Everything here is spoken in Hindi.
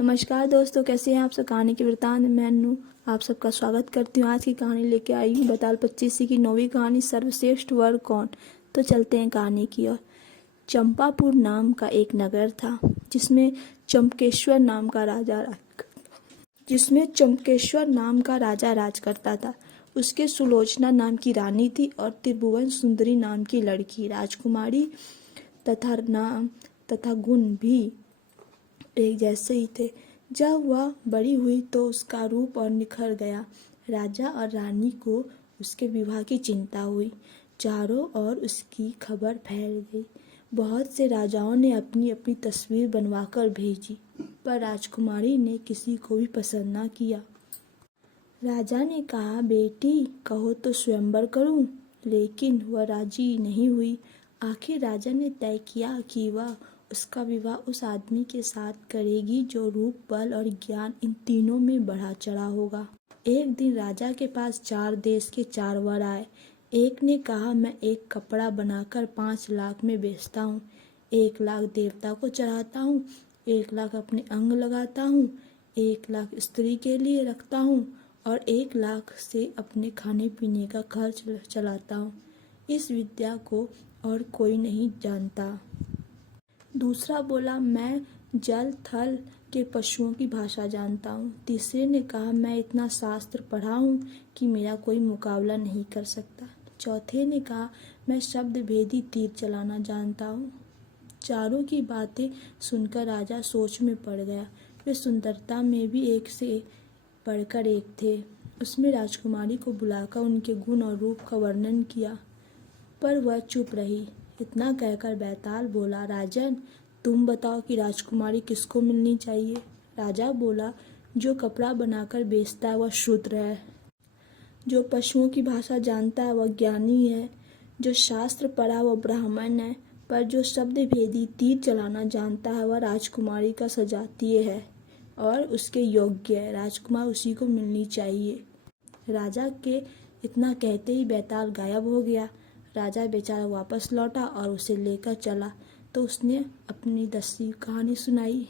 नमस्कार दोस्तों, कैसे हैं आप सब। कहानी के वृतांत मैं नू आप सबका स्वागत करती हूँ। आज की कहानी लेके आई हूँ बताल 25 की 9वीं कहानी, सर्वश्रेष्ठ वर कौन। तो चलते हैं कहानी की ओर। चंपापुर नाम का एक नगर था जिसमें चंपकेश्वर नाम का राजा राज करता था। उसके सुलोचना नाम की रानी थी और त्रिभुवन सुंदरी नाम की लड़की राजकुमारी तथा नाम तथा गुण भी एक जैसे ही थे। जब वह बड़ी हुई तो उसका रूप और निखर गया। राजा और रानी को उसके विवाह की चिंता हुई। चारों ओर उसकी खबर फैल गई। बहुत से राजाओं ने अपनी अपनी तस्वीर बनवाकर भेजी, पर राजकुमारी ने किसी को भी पसंद न किया। राजा ने कहा, बेटी कहो तो स्वयंवर करूं, लेकिन वह राजी नहीं हुई। आखिर राजा ने तय किया कि वह उसका विवाह उस आदमी के साथ करेगी जो रूप, बल और ज्ञान इन तीनों में बढ़ा चढ़ा होगा। एक दिन राजा के पास 4 देश के 4 वर आए। एक ने कहा, मैं एक कपड़ा बनाकर 5 लाख में बेचता हूँ, 1 लाख देवता को चढ़ाता हूँ, 1 लाख अपने अंग लगाता हूँ, 1 लाख स्त्री के लिए रखता हूँ और 1 लाख से अपने खाने पीने का खर्च चलाता हूँ। इस विद्या को और कोई नहीं जानता। दूसरा बोला, मैं जल थल के पशुओं की भाषा जानता हूँ। तीसरे ने कहा, मैं इतना शास्त्र पढ़ा हूँ कि मेरा कोई मुकाबला नहीं कर सकता। चौथे ने कहा, मैं शब्द भेदी तीर चलाना जानता हूँ। चारों की बातें सुनकर राजा सोच में पड़ गया। वे सुंदरता में भी एक से बढ़कर एक थे। उसने राजकुमारी को बुलाकर उनके गुण और रूप का वर्णन किया, पर वह चुप रही। इतना कहकर बैताल बोला, राजन तुम बताओ कि राजकुमारी किसको मिलनी चाहिए। राजा बोला, जो कपड़ा बनाकर बेचता है वह शूद्र है, जो पशुओं की भाषा जानता है वह ज्ञानी है, जो शास्त्र पढ़ा वह ब्राह्मण है, पर जो शब्द भेदी तीर चलाना जानता है वह राजकुमारी का सजातीय है और उसके योग्य है। राजकुमार उसी को मिलनी चाहिए। राजा के इतना कहते ही बैताल गायब हो गया। राजा बेचारा वापस लौटा और उसे लेकर चला तो उसने अपनी 10वीं कहानी सुनाई।